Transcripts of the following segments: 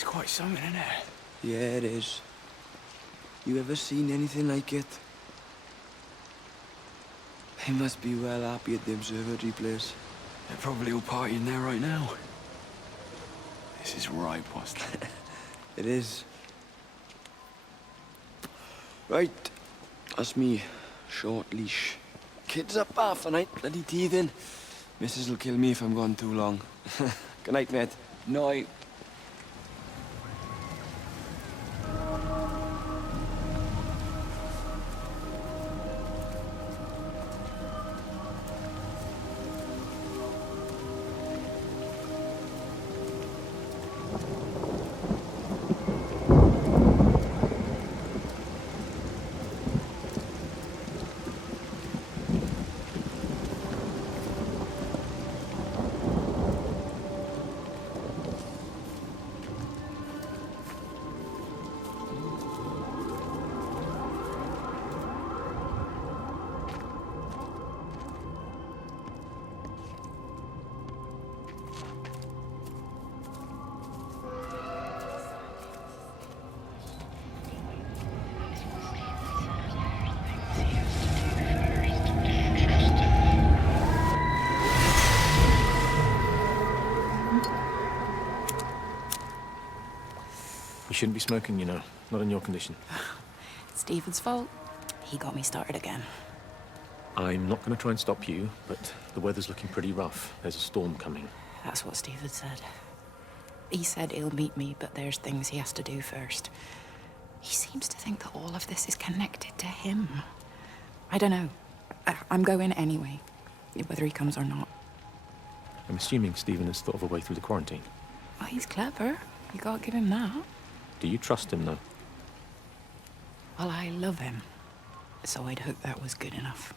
It's quite something, isn't it? Yeah, it is. You ever seen anything like it? They must be well happy at the observatory place. They're probably all partying there right now. This is right, boss. It is. Right, that's me. Short leash. Kids up half a night, bloody teething. Missus will kill me if I'm gone too long. Good night, mate. Night. You shouldn't be smoking, you know. Not in your condition. Stephen's fault. He got me started again. I'm not going to try and stop you, but the weather's looking pretty rough. There's a storm coming. That's what Stephen said. He said he'll meet me, but there's things he has to do first. He seems to think that all of this is connected to him. I don't know. I'm going anyway, whether he comes or not. I'm assuming Stephen has thought of a way through the quarantine. Well, he's clever. You gotta give him that. Do you trust him, though? Well, I love him. So I'd hope that was good enough.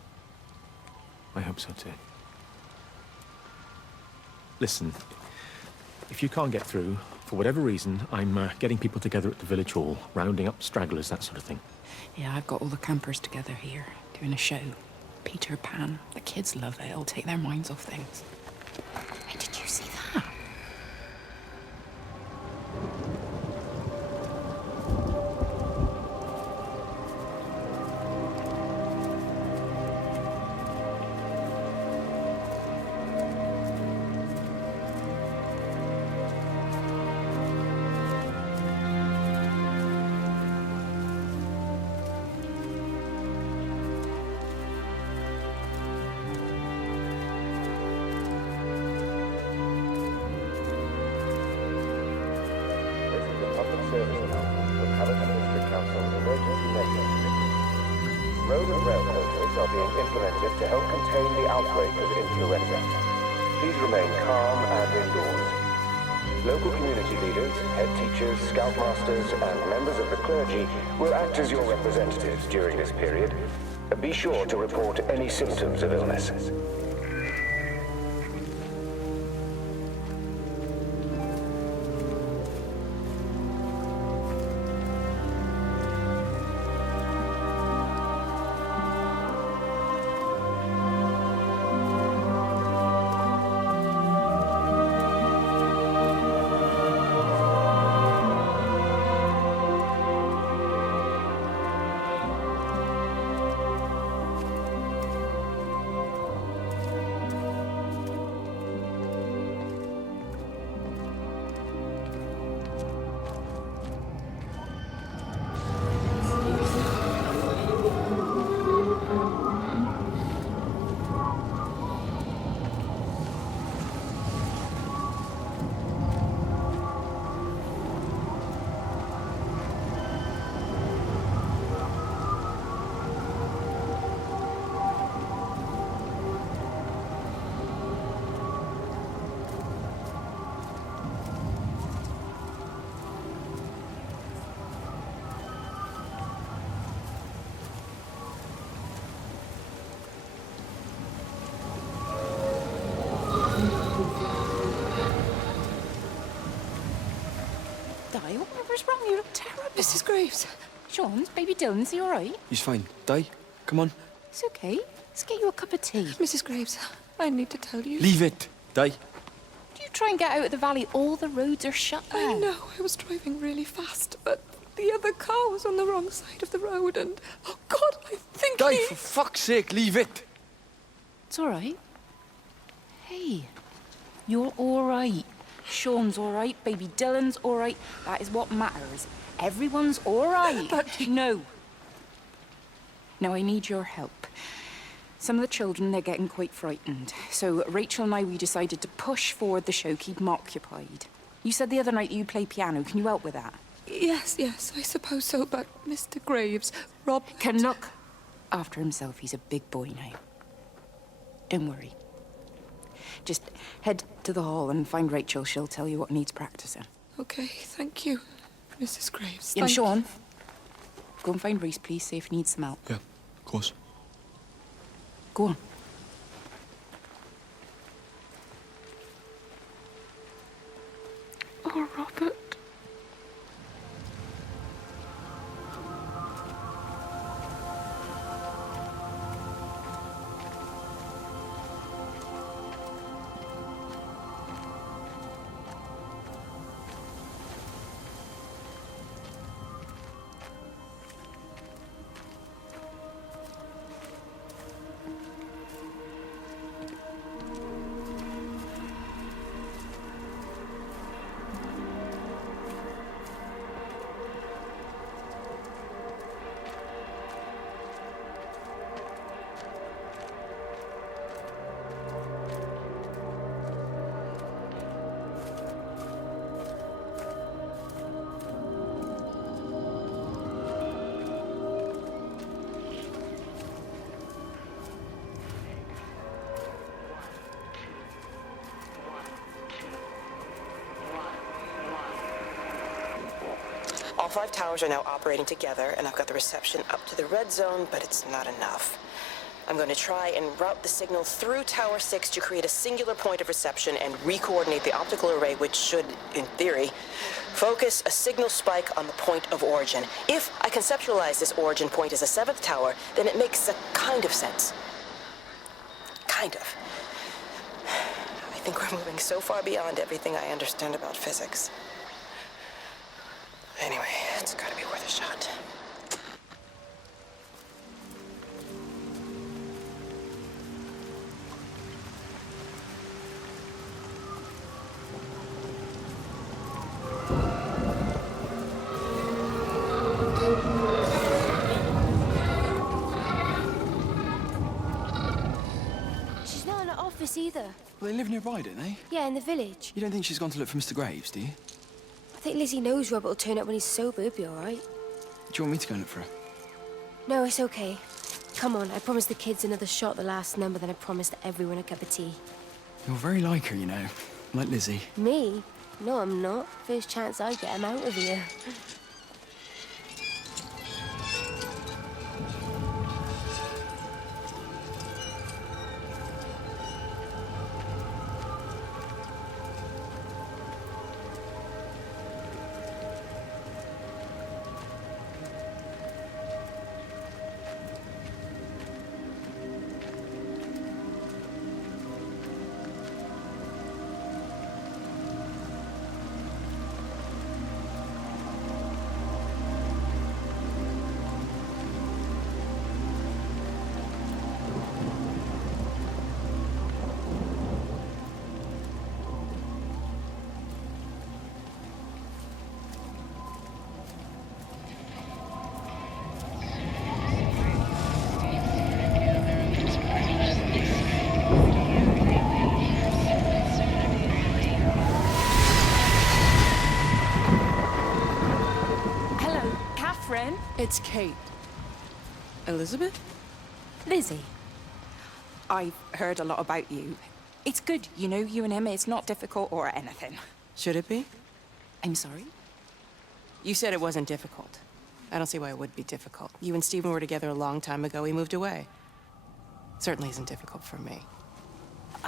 I hope so, too. Listen, if you can't get through, for whatever reason, I'm getting people together at the village hall, rounding up stragglers, that sort of thing. Yeah, I've got all the campers together here, doing a show. Peter Pan. The kids love it. It'll take their minds off things. Hey, did you see that? Road and rail closures are being implemented to help contain the outbreak of influenza. Please remain calm and indoors. Local community leaders, head teachers, scoutmasters, and members of the clergy will act as your representatives during this period. Be sure to report any symptoms of illness. Di, whatever's wrong? You look terrible. Mrs. Graves. Sean, baby Dylan, is he all right? He's fine. Di, come on. It's okay. Let's get you a cup of tea. Mrs. Graves, I need to tell you. Leave it, Di. Do you try and get out of the valley. All the roads are shut now. I know, I was driving really fast, but the other car was on the wrong side of the road and... Oh, God, I think Di, he... for fuck's sake, leave it! It's all right. Hey, you're all right. Sean's all right. Baby Dylan's all right. That is what matters. Everyone's all right. But... No. Now, I need your help. Some of the children, they're getting quite frightened. So Rachel and I, we decided to push forward the show, keep them occupied. You said the other night you play piano. Can you help with that? Yes, I suppose so, but Mr. Graves, Rob... Can look after himself. He's a big boy now. Don't worry. Just head to the hall and find Rachel. She'll tell you what needs practicing. Okay, thank you, Mrs. Graves. And Sean, go and find Reese, please, see if he needs some help. Yeah, of course. Go on. Oh, Robert. All 5 towers are now operating together, and I've got the reception up to the red zone, but it's not enough. I'm going to try and route the signal through Tower 6 to create a singular point of reception and re-coordinate the optical array, which should, in theory, focus a signal spike on the point of origin. If I conceptualize this origin point as a 7th tower, then it makes a kind of sense. Kind of. I think we're moving so far beyond everything I understand about physics. Anyway, it's gotta be worth a shot. She's not in her office either. Well, they live nearby, don't they? Yeah, in the village. You don't think she's gone to look for Mr. Graves, do you? I think Lizzie knows Robert will turn up when he's sober. He'll be all right. Do you want me to go and look for her? No, it's okay. Come on, I promised the kids another shot at the last number, then I promised everyone a cup of tea. You're very like her, you know. Like Lizzie. Me? No, I'm not. First chance I get him out of here. It's Kate. Elizabeth? Lizzie. I've heard a lot about you. It's good, you know, you and him. It's not difficult or anything. Should it be? I'm sorry? You said it wasn't difficult. I don't see why it would be difficult. You and Stephen were together a long time ago. He moved away. Certainly isn't difficult for me.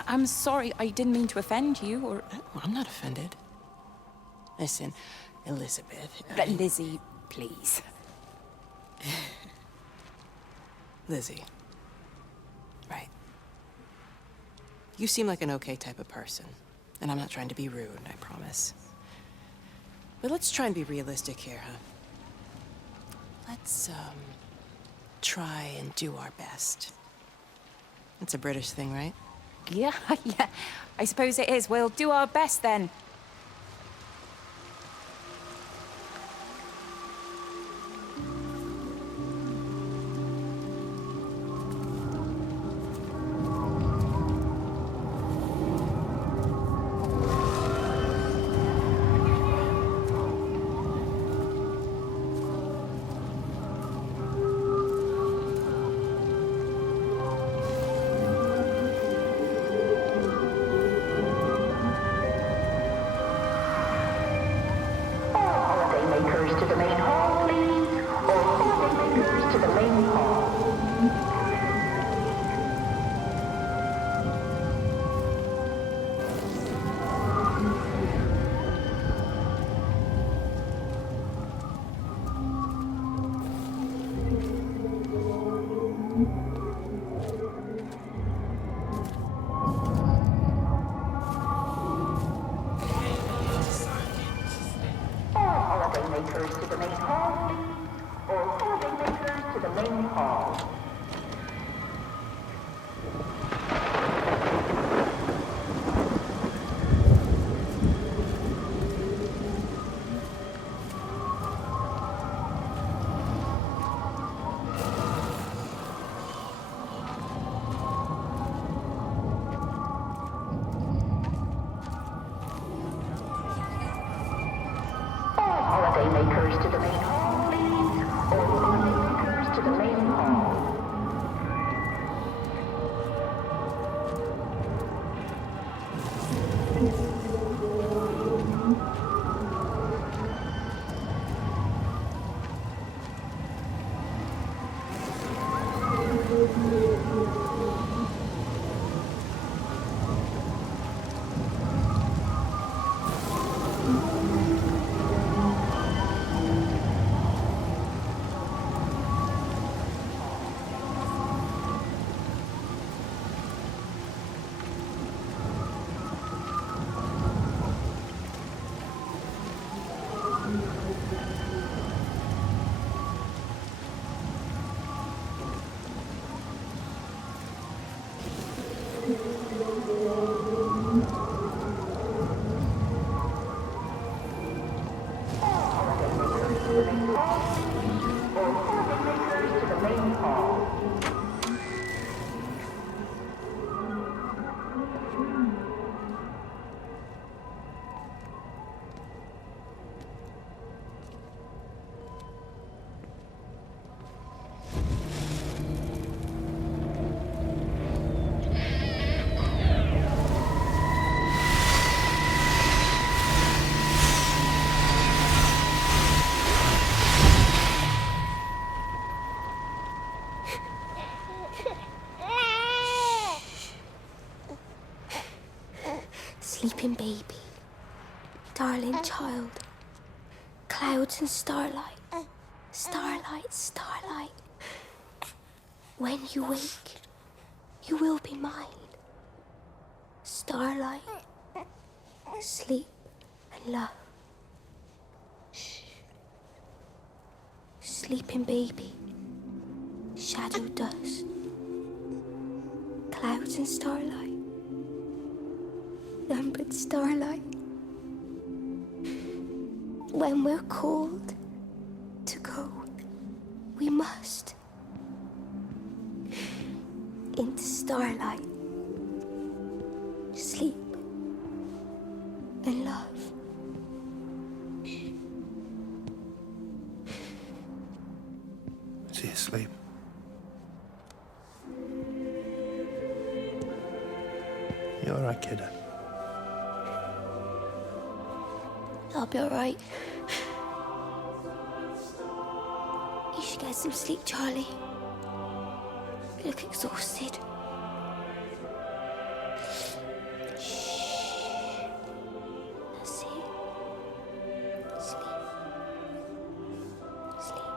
I'm sorry. I didn't mean to offend you or... Well, I'm not offended. Listen, Elizabeth... But Lizzie, please. Lizzie. Right. You seem like an okay type of person. And I'm not trying to be rude, I promise. But let's try and be realistic here, huh? Let's, try and do our best. It's a British thing, right? Yeah, yeah. I suppose it is. We'll do our best then. Holidaymakers to the main hall, please. All holidaymakers to the main hall. All holidaymakers to the main hall, please. All holidaymakers to the main hall. All holidaymakers to the main hall, please. All holidaymakers to the main hall. Sleeping baby, darling child, clouds and starlight, starlight, starlight. When you wake, you will be mine. Starlight, sleep and love. Shh. Sleeping baby, shadow dust, clouds and starlight. None but starlight. When we're called to go, we must into starlight, sleep and love. Is he asleep? You all right, kiddo? I'll be all right. You should get some sleep, Charlie. You look exhausted. Shh. That's it. Sleep. Sleep.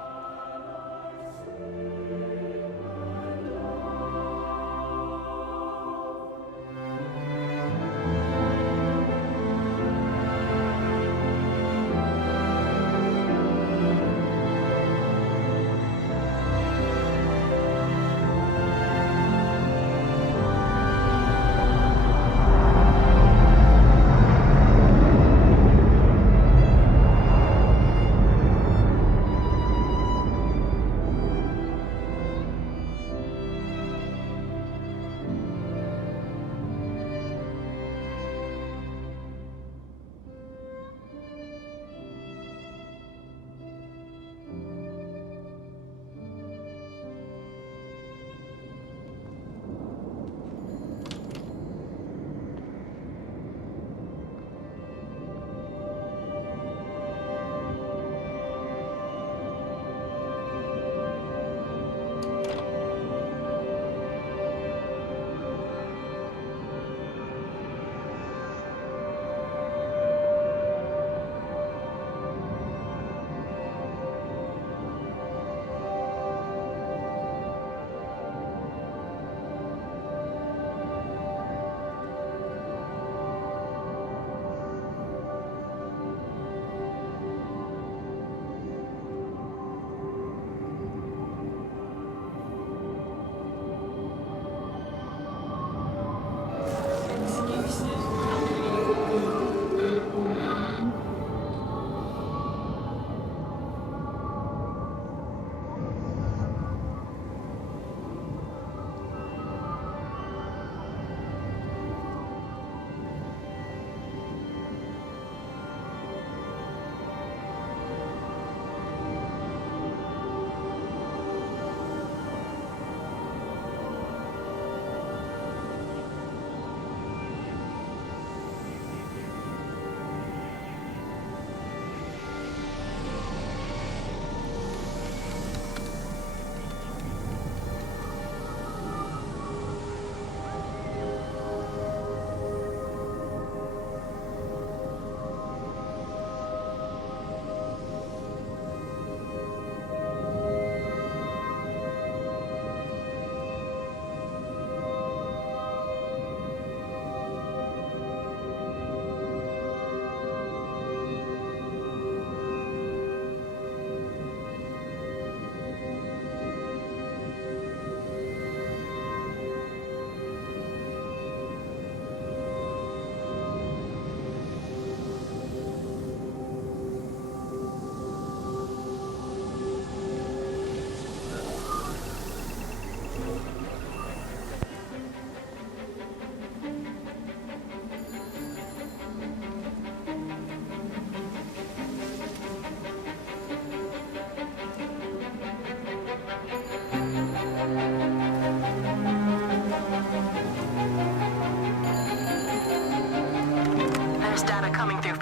There's data coming through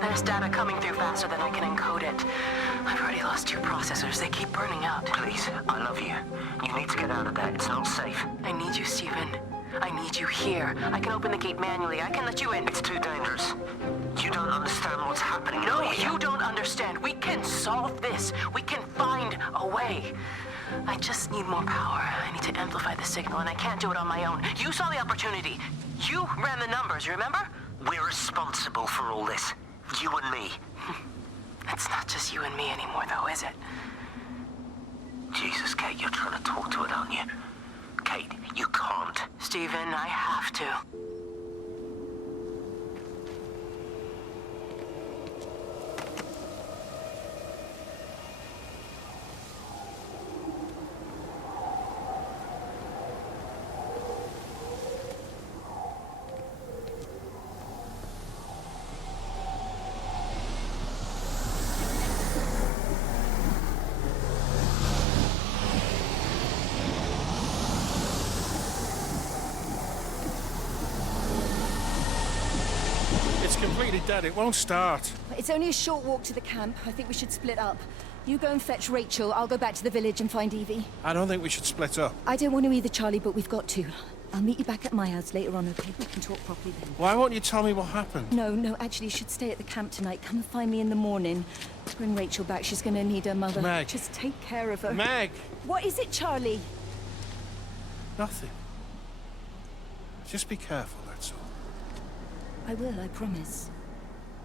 There's data coming through faster than I can encode it. I've already lost 2 processors. They keep burning out. Please, I love you. You need to get out of there. It's not safe. I need you, Stephen. I need you here. I can open the gate manually. I can let you in. It's too dangerous. You don't understand what's happening. No, you don't understand. We can solve this. We can find a way. I just need more power. I need to amplify the signal, and I can't do it on my own. You saw the opportunity. You ran the numbers, you remember? We're responsible for all this. You and me. It's not just you and me anymore, though, is it? Jesus, Kate, you're trying to talk to it, aren't you? Kate, you can't. Stephen, I have to. Completely dead. It won't start. It's only a short walk to the camp. I think we should split up. You go and fetch Rachel. I'll go back to the village and find Evie. I don't think we should split up. I don't want to either, Charlie, but we've got to. I'll meet you back at my house later on, okay? We can talk properly then. Why won't you tell me what happened? No, actually, you should stay at the camp tonight. Come and find me in the morning. Bring Rachel back. She's going to need her mother. Meg. Just take care of her. Meg! What is it, Charlie? Nothing. Just be careful, that's all. I will, I promise.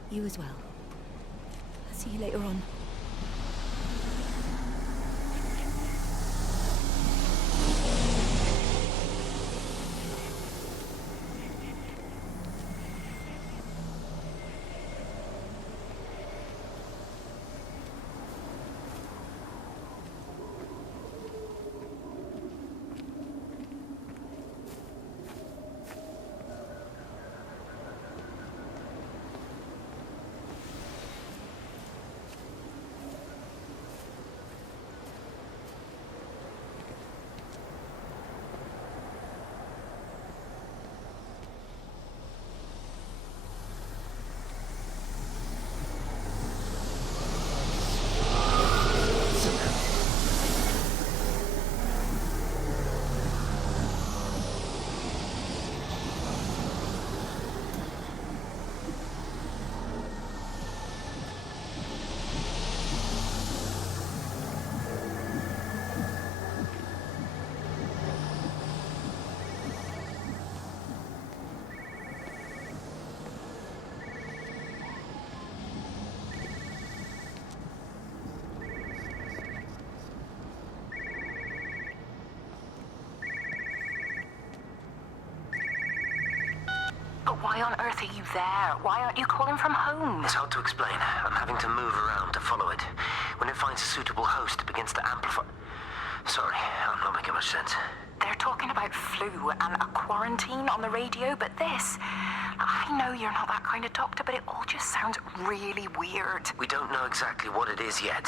You as well. I'll see you later on. why on earth are you there? Why aren't you calling from home? It's hard to explain. I'm having to move around to follow it. When it finds a suitable host, it begins to amplify... Sorry, I'm not making much sense. They're talking about flu and a quarantine on the radio, but this... I know you're not that kind of doctor, but it all just sounds really weird. We don't know exactly what it is yet,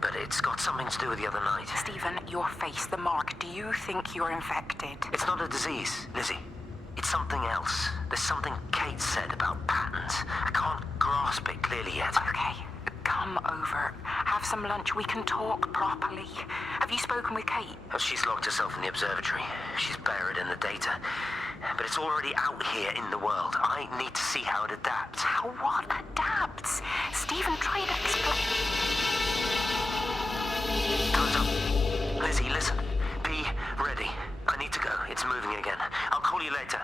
but it's got something to do with the other night. Stephen, your face, the mark, do you think you're infected? It's not a disease, Lizzie. It's something else. There's something Kate said about patterns. I can't grasp it clearly yet. Okay, come over. Have some lunch. We can talk properly. Have you spoken with Kate? Well, she's locked herself in the observatory. She's buried in the data. But it's already out here in the world. I need to see how it adapts. How what adapts? Stephen, try to explain. Time's up. Lizzie, listen. Be ready. I need to go. It's moving again. I'll call you later.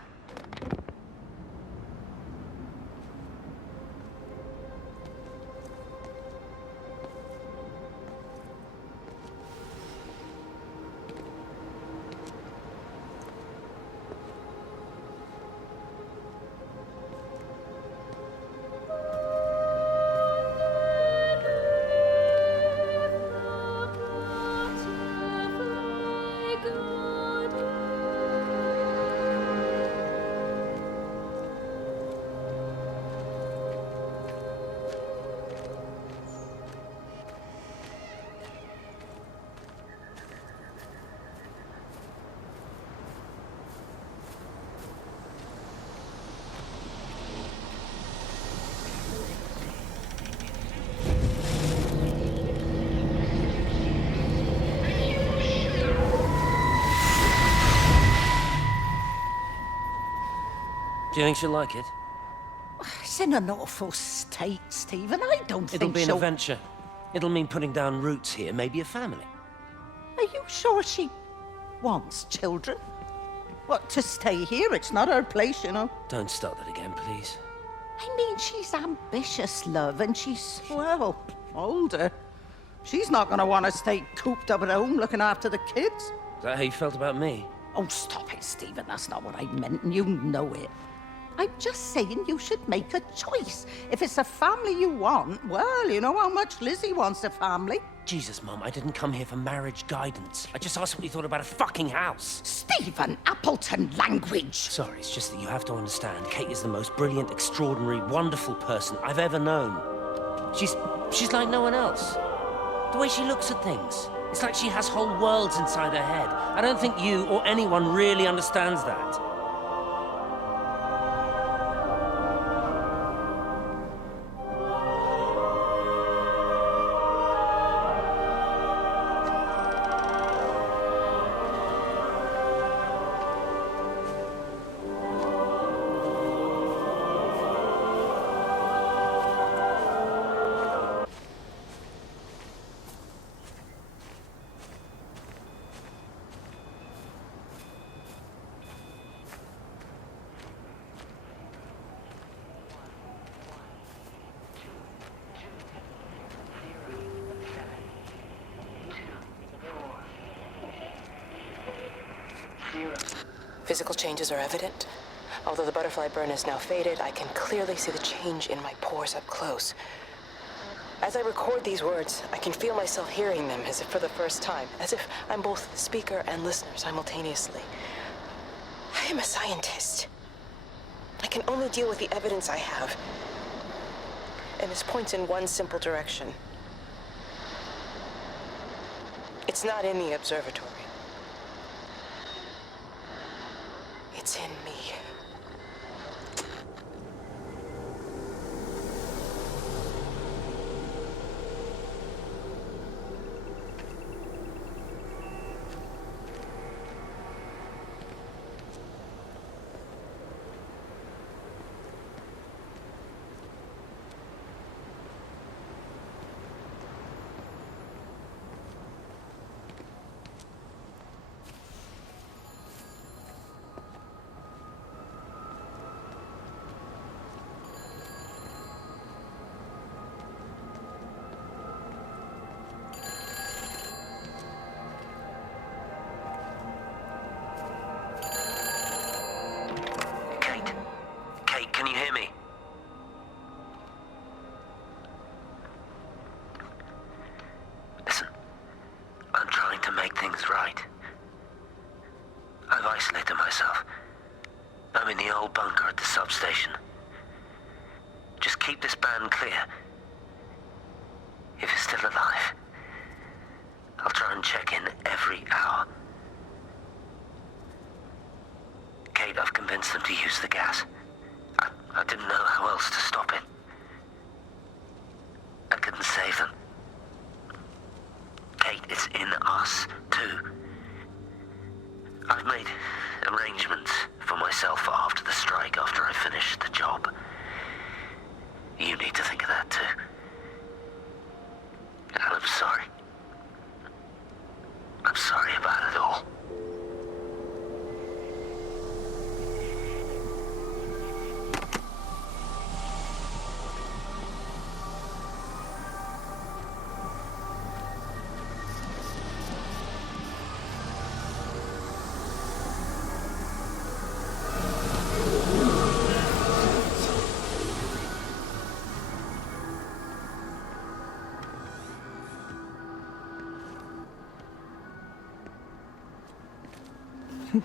Do you think she'll like it? It's in an awful state, Stephen. I don't It'll think be an she'll... adventure. It'll mean putting down roots here, maybe a family. Are you sure she wants children? What, to stay here? It's not her place, you know. Don't start that again, please. I mean, she's ambitious, love, and she's, well, older. She's not going to want to stay cooped up at home looking after the kids. Is that how you felt about me? Oh, stop it, Stephen. That's not what I meant, and you know it. I'm just saying you should make a choice. If it's a family you want, well, you know how much Lizzie wants a family. Jesus, Mum, I didn't come here for marriage guidance. I just asked what you thought about a fucking house. Stephen, Appleton language. Sorry, it's just that you have to understand, Kate is the most brilliant, extraordinary, wonderful person I've ever known. She's like no one else. The way she looks at things. It's like she has whole worlds inside her head. I don't think you or anyone really understands that. Physical changes are evident. Although the butterfly burn is now faded, I can clearly see the change in my pores up close. As I record these words, I can feel myself hearing them as if for the first time, as if I'm both speaker and listener simultaneously. I am a scientist. I can only deal with the evidence I have. And this points in one simple direction. It's not in the observatory. It's in me. things right. I've isolated myself. I'm in the old bunker at the substation. Just keep this band clear. If it's still alive, I'll try and check in every hour. Kate, I've convinced them to use the gas. I didn't know how else to stop it. I couldn't save them. Kate, it's in us, too. I've made arrangements for myself after the strike, after I finish the job. You need to think of that, too. And I'm sorry. I'm sorry about it all.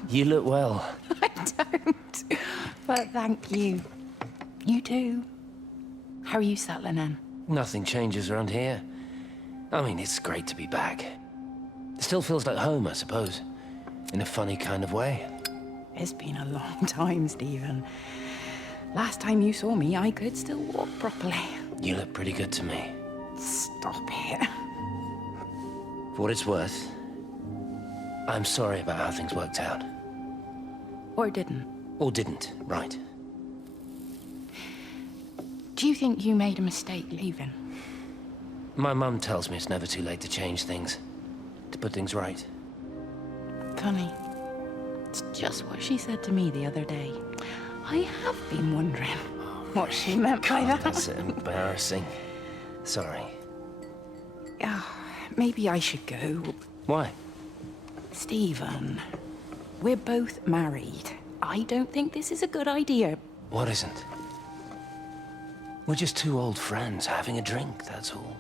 You look well. I don't. But thank you. You too. How are you settling in? Nothing changes around here. I mean, it's great to be back. It still feels like home, I suppose. In a funny kind of way. It's been a long time, Stephen. Last time you saw me, I could still walk properly. You look pretty good to me. Stop it. For what it's worth, I'm sorry about how things worked out. Or didn't. Or didn't, right. Do you think you made a mistake leaving? My mum tells me it's never too late to change things. To put things right. Funny. It's just what she said to me the other day. I have been wondering what she meant by that. That's embarrassing. Sorry. Maybe I should go. Why? Stephen, we're both married. I don't think this is a good idea. What isn't? We're just two old friends having a drink, that's all.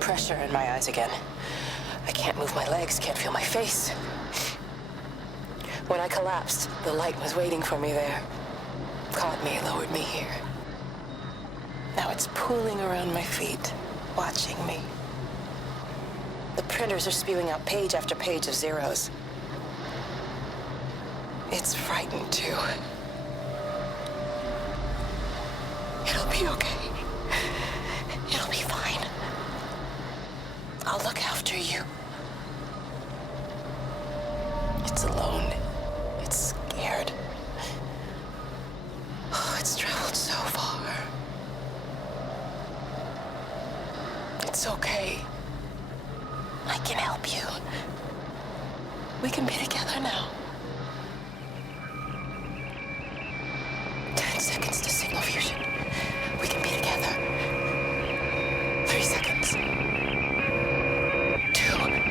Pressure in my eyes again. I can't move my legs, can't feel my face. When I collapsed, the light was waiting for me there. Caught me, lowered me here. Now it's pooling around my feet, watching me. The printers are spewing out page after page of zeros. It's frightened too. It'll be okay. It'll be fine. I'll look after you. It's alone. It's scared. Oh, it's traveled so far. It's okay. I can help you. We can be together now. 10 seconds to signal fusion. We can be together. 3 seconds. 2.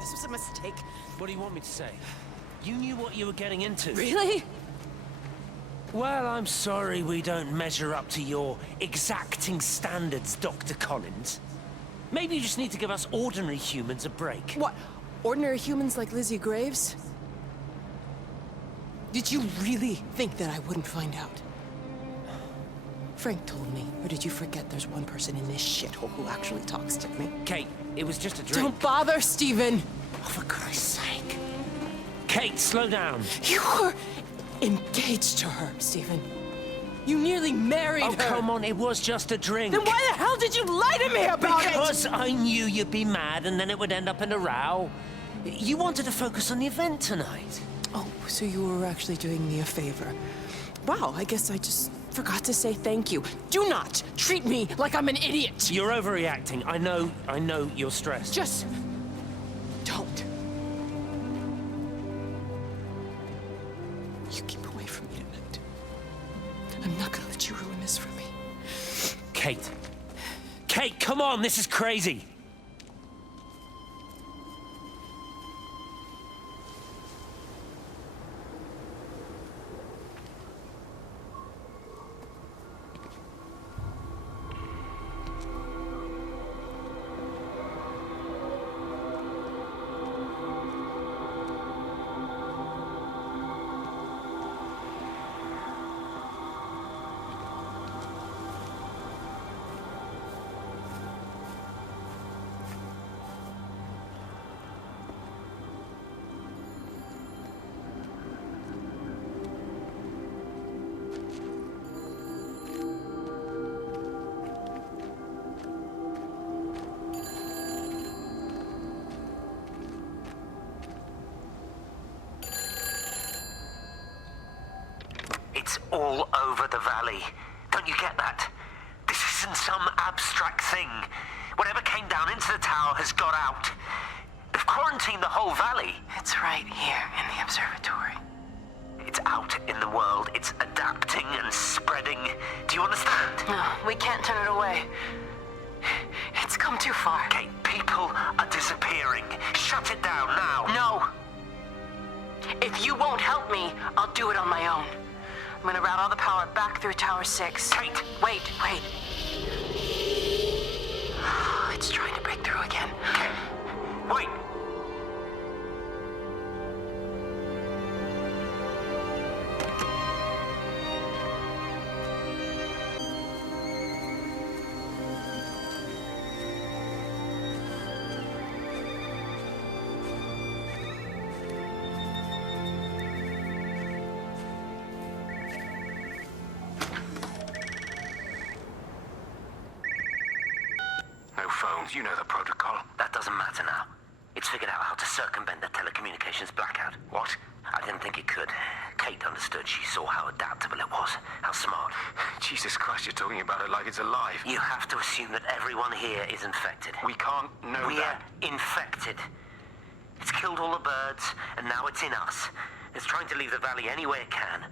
This was a mistake. What do you want me to say? You knew what you were getting into. Really? Well, I'm sorry we don't measure up to your exacting standards, Dr. Collins. Maybe you just need to give us ordinary humans a break. What? Ordinary humans like Lizzie Graves? Did you really think that I wouldn't find out? Frank told me, or did you forget there's one person in this shithole who actually talks to me? Kate, it was just a drink. Don't bother, Stephen! Oh, for Christ's sake. Kate, slow down. You were engaged to her, Stephen. You nearly married her. Oh, come on, it was just a drink. Then why the hell did you lie to me about it? Because I knew you'd be mad and then it would end up in a row. You wanted to focus on the event tonight. Oh, so you were actually doing me a favor. Wow, I guess I just forgot to say thank you. Do not treat me like I'm an idiot. You're overreacting. I know you're stressed. Just don't. You keep away from me tonight. I'm not gonna let you ruin this for me. Kate. Kate, come on, this is crazy. It's all over the valley. Don't you get that? This isn't some abstract thing. Whatever came down into the tower has got out. They've quarantined the whole valley. It's right here in the observatory. It's out in the world. It's adapting and spreading. Do you understand? No, we can't turn it away. It's come too far. Kate, people are disappearing. Shut it down now. No. If you won't help me, I'll do it on my own. I'm gonna route all the power back through Tower 6. Kate! Wait. It's trying to break through again. Kate, wait! No phones, you know the protocol. That doesn't matter now. It's figured out how to circumvent the telecommunications blackout. What? I didn't think it could. Kate understood. She saw how adaptable it was, how smart. Jesus Christ, you're talking about it like it's alive. You have to assume that everyone here is infected. We can't know that. We're infected. It's killed all the birds, and now it's in us. It's trying to leave the valley any way it can.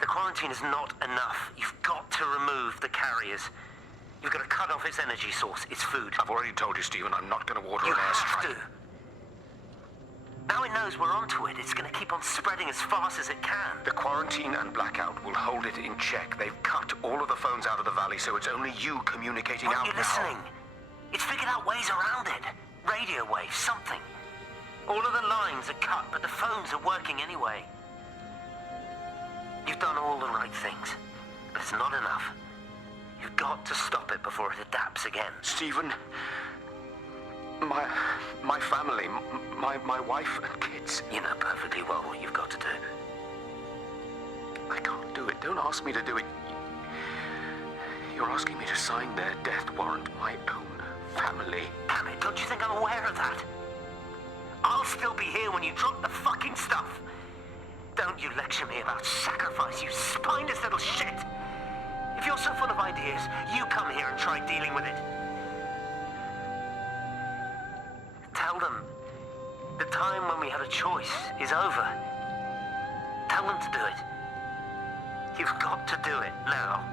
The quarantine is not enough. You've got to remove the carriers. You've got to cut off its energy source, its food. I've already told you, Stephen, I'm not going to order an airstrike. You have to. Now it knows we're onto it. It's going to keep on spreading as fast as it can. The quarantine and blackout will hold it in check. They've cut all of the phones out of the valley, so it's only you communicating out now. Aren't you listening? It's figured out ways around it. Radio waves, something. All of the lines are cut, but the phones are working anyway. You've done all the right things, but it's not enough. You've got to stop it before it adapts again. Stephen, my family, my wife and kids. You know perfectly well what you've got to do. I can't do it. Don't ask me to do it. You're asking me to sign their death warrant, my own family. Damn it, don't you think I'm aware of that? I'll still be here when you drop the fucking stuff. Don't you lecture me about sacrifice, you spineless little shit. If you're so full of ideas, you come here and try dealing with it. Tell them the time when we had a choice is over. Tell them to do it. You've got to do it now.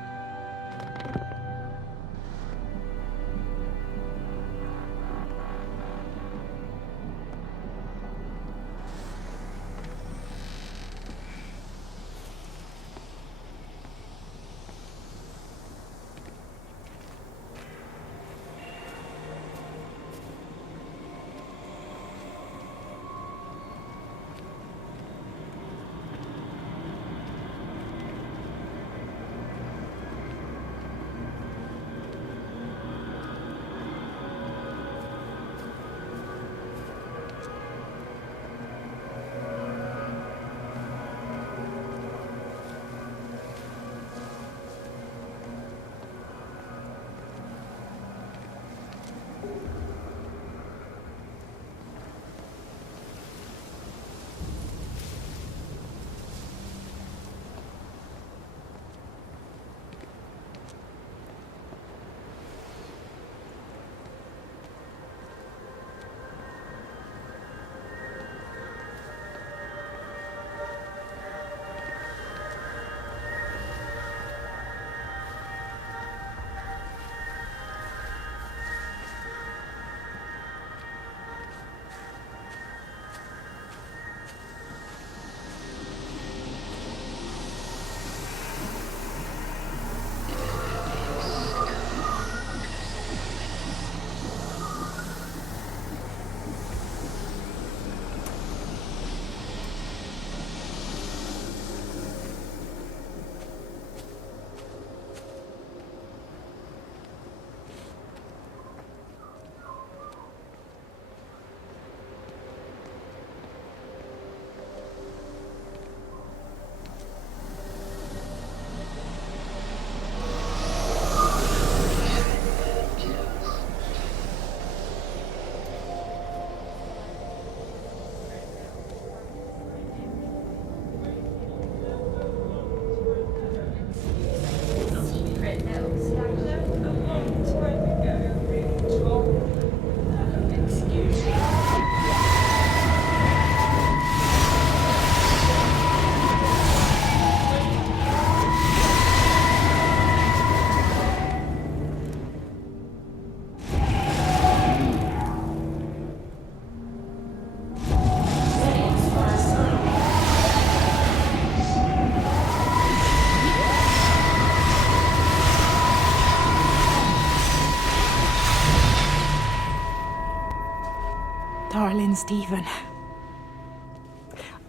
Darling Stephen,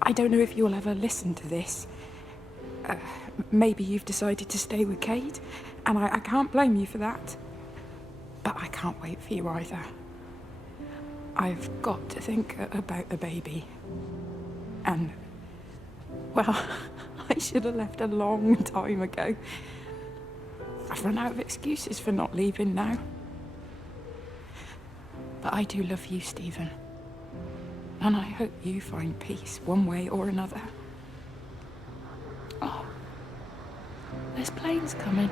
I don't know if you'll ever listen to this. Maybe you've decided to stay with Kate, and I can't blame you for that. But I can't wait for you either. I've got to think about the baby. And, well, I should have left a long time ago. I've run out of excuses for not leaving now. But I do love you, Stephen. And I hope you find peace one way or another. There's planes coming.